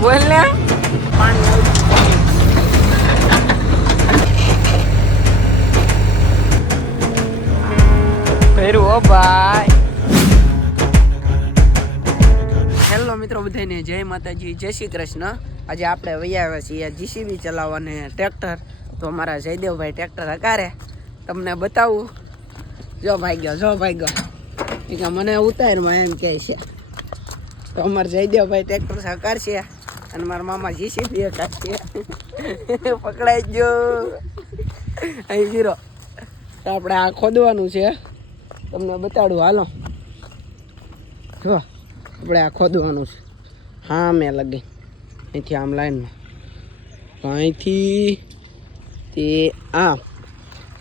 બોલ ને પાણી ભર્યું ઓ ભાઈ. હેલો મિત્રો બધાને જય માતાજી, જય શ્રી કૃષ્ણ. આજે આપણે વૈયા આવ્યા છીએ જીસીબી ચલાવવાને ટ્રેક્ટર. તો અમારા જયદેવભાઈ ટ્રેક્ટર હકારે તમને બતાવું. જો ભાઈ ગયો કે મને ઉતારમાં એમ કહે છે. તો અમારા જયદેવભાઈ ટ્રેક્ટર હકારશે અને મારા મામા જીસીબી હકારશે. પકડાઈ ગયો અહીં ગીરો. તો આપણે આ ખોદવાનું છે, તમને બતાડું. હાલો જો આપણે આ ખોદવાનું છે. હા મેં લગી અહીંથી આમ લાઈનમાં, તો અહીંથી તે આમ.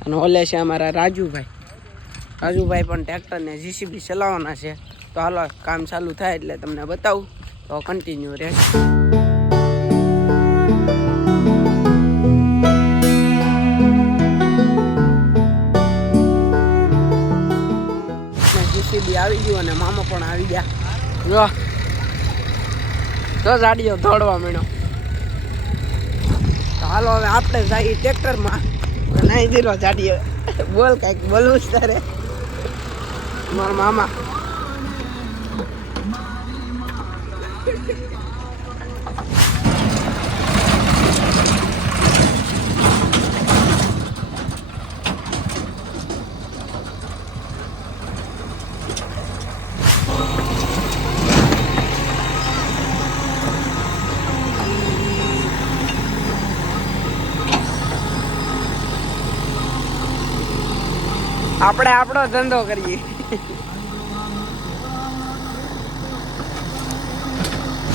અને ઓલે છે અમારા રાજુભાઈ પણ ટ્રેક્ટરને જીસીબી ચલાવવાના છે. તો હાલો કામ ચાલુ થાય એટલે તમને બતાવું. તો કન્ટિન્યુ રહેશે. જીસીબી આવી ગયું અને મામા પણ આવી ગયા. જો ગાડીઓ દોડવા માંડ્યો. તો હાલો હવે આપણે જઈએ ટ્રેક્ટરમાં. નહીં દીરો ગાડીઓ બોલ કાંઈક બોલવું જ તારે મારા મામા. આપણે આપણો ધંધો કરીએ.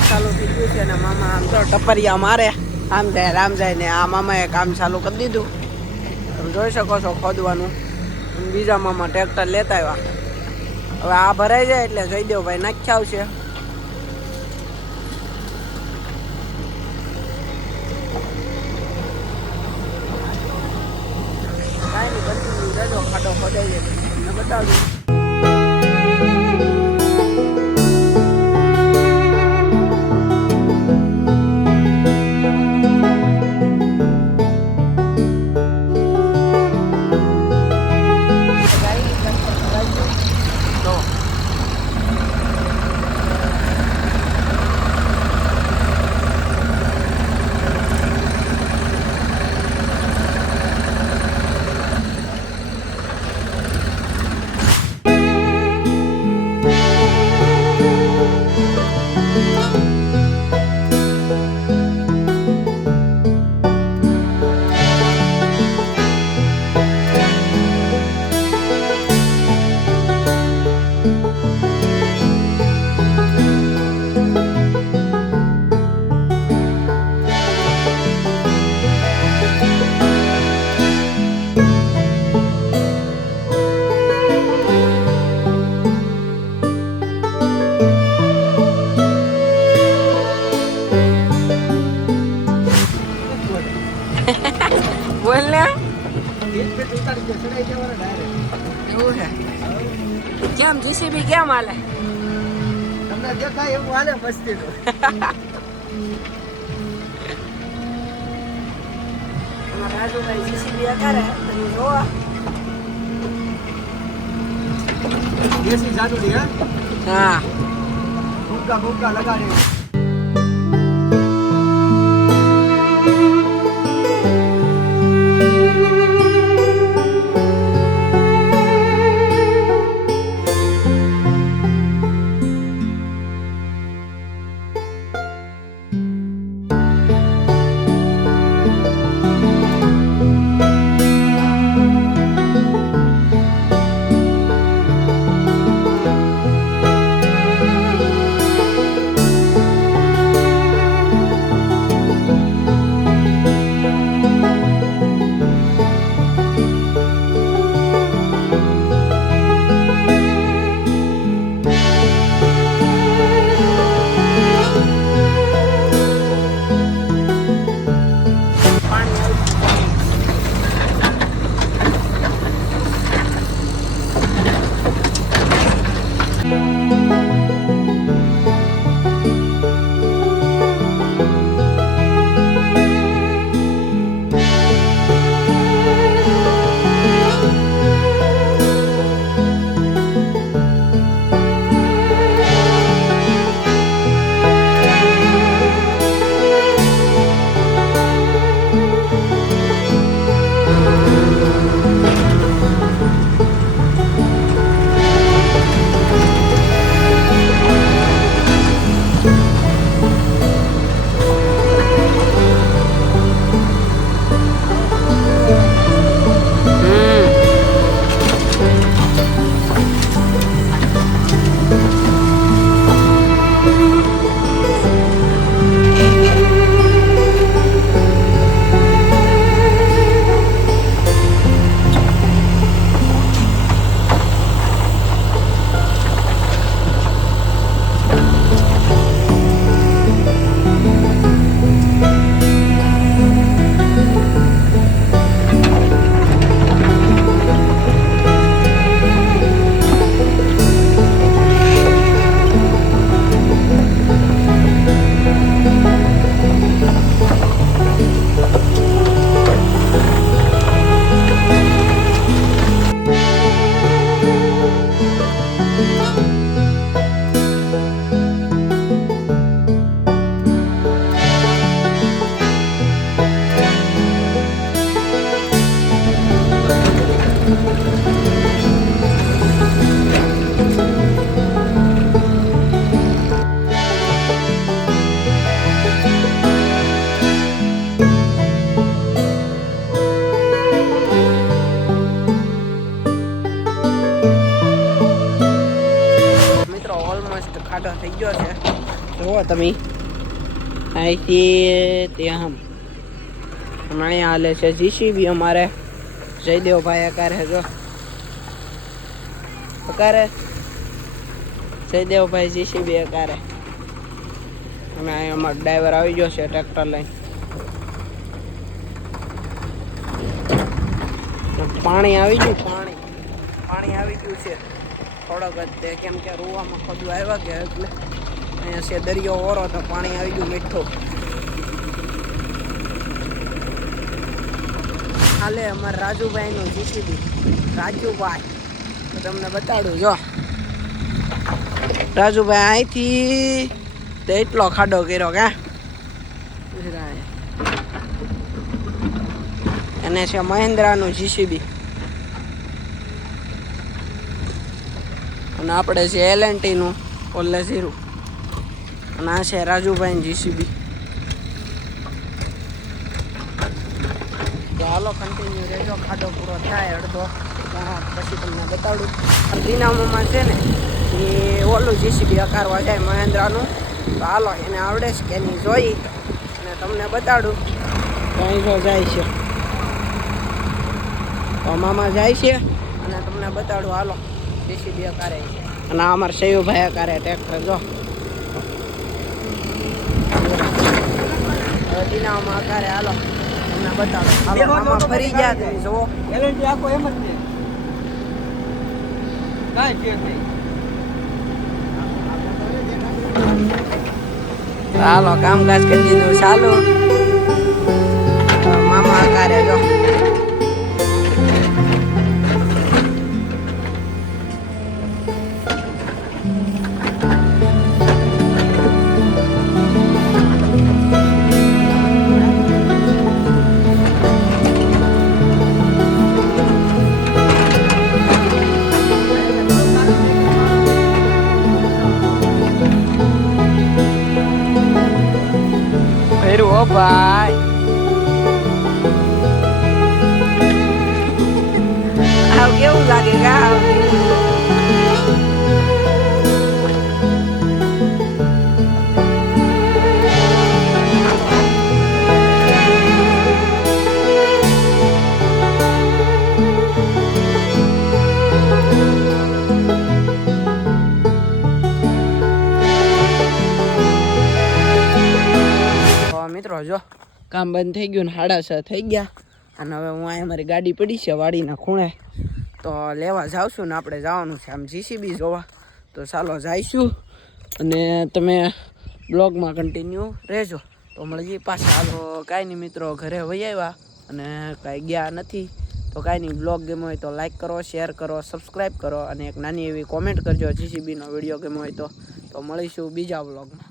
ચાલુ થઈ ગયું છે ને મામા આમ તો ટપરિયા મારે. આમ જાય ને આ મામાએ કામ ચાલુ કરી દીધું. તમે જોઈ શકો છો ખોદવાનું. બીજા મામા ટ્રેક્ટર લેતા આવ્યા. હવે આ ભરાઈ જાય એટલે જયદેવભાઈ નાખ્યા આવશે. કાંઈ નહીં, કન્ટિન્યુ રહેજો. ખાડો ખોદાઈ જાય તમને બતાવ્યું. બોલ ને એવું છે. કેમ જીસીબી કેમ હાલે? તમને દેખાય એવું હાલે મસ્તી તો. રાજુભાઈ જીસીબી કરે તમે જોવા. દેશી જાદુડી હા ભૂકા લગાડી. જુઓ તમે અહીંથી ત્યાં અહીંયા હાલે છે જીસીબી અમારે જયદેવભાઈ અકારે જો અકારે જયદેવભાઈ જીસીબી અકારે અને અહીં અમારો ડ્રાઈવર આવી ગયો છે ટ્રેક્ટર લઈને. પાણી આવી ગયું પાણી આવી ગયું છે થોડોક જ તે કેમ કે રૂવામાં ખોદું આવ્યા ગયા એટલે અહીંયા છે દરિયો ઓરો તો પાણી આવી ગયું મીઠું. હાલે અમારે રાજુભાઈનું જીસીબી રાજુભાઈ તો તમને બતાડું જો રાજુભાઈ અહીંથી તો એટલો ખાડો કર્યો કા એને છે મહિન્દ્રાનું જીસીબી અને આપણે છે એલએનટીનું ઓલે 0 અને આ છે રાજુભાઈ જીસીબી. તો હાલો કન્ટિન્યુ રહેજો ખાડો પૂરો થાય અડધો પછી તમને બતાડું. દિનામામાં છે ને એ ઓલું જીસીબી અકારવા જાય મહેન્દ્રાનું તો હાલો એને આવડે છે કે નહીં જોઈ અને તમને બતાડું. અહીં જો જાય છે તો મામા જાય છે અને તમને બતાડું હાલો જીસીબી અકારે છે અને આ અમારા સયુભાઈ અકારે ટ્રેક્ટર જો હવે દિનામાં અકારે હાલો તમને બતાડો. હાલો મામા ફરી ગયા તમે જુઓ આખો એમ જ છે કાંઈ ફેર નહીં. હાલો કામકાજ કરી દીધું ચાલુ મામા અકારે જો ઓ ભાઈ આવ કેવું લાગે કા મિત્રો જો કામ બંધ થઈ ગયું ને 6:30 થઈ ગયા અને હવે હું અહીંયા મારી ગાડી પડી છે વાડીના ખૂણે તો લેવા જાઉં છું ને આપણે જવાનું છે આમ જીસીબી જોવા. તો ચાલો જઈશું અને તમે બ્લોગમાં કન્ટિન્યુ રહેજો તો મળીએ પાછા. હાલો કાંઈ નહીં મિત્રો ઘરે વહી આવ્યા અને કાંઈ ગયા નથી તો કાંઈ નહીં. બ્લોગ ગમ્યો હોય તો લાઈક કરો, શેર કરો, સબસ્ક્રાઈબ કરો અને એક નાની એવી કોમેન્ટ કરજો જીસીબીનો વિડીયો ગમ્યો હોય તો મળીશું બીજા બ્લોગમાં.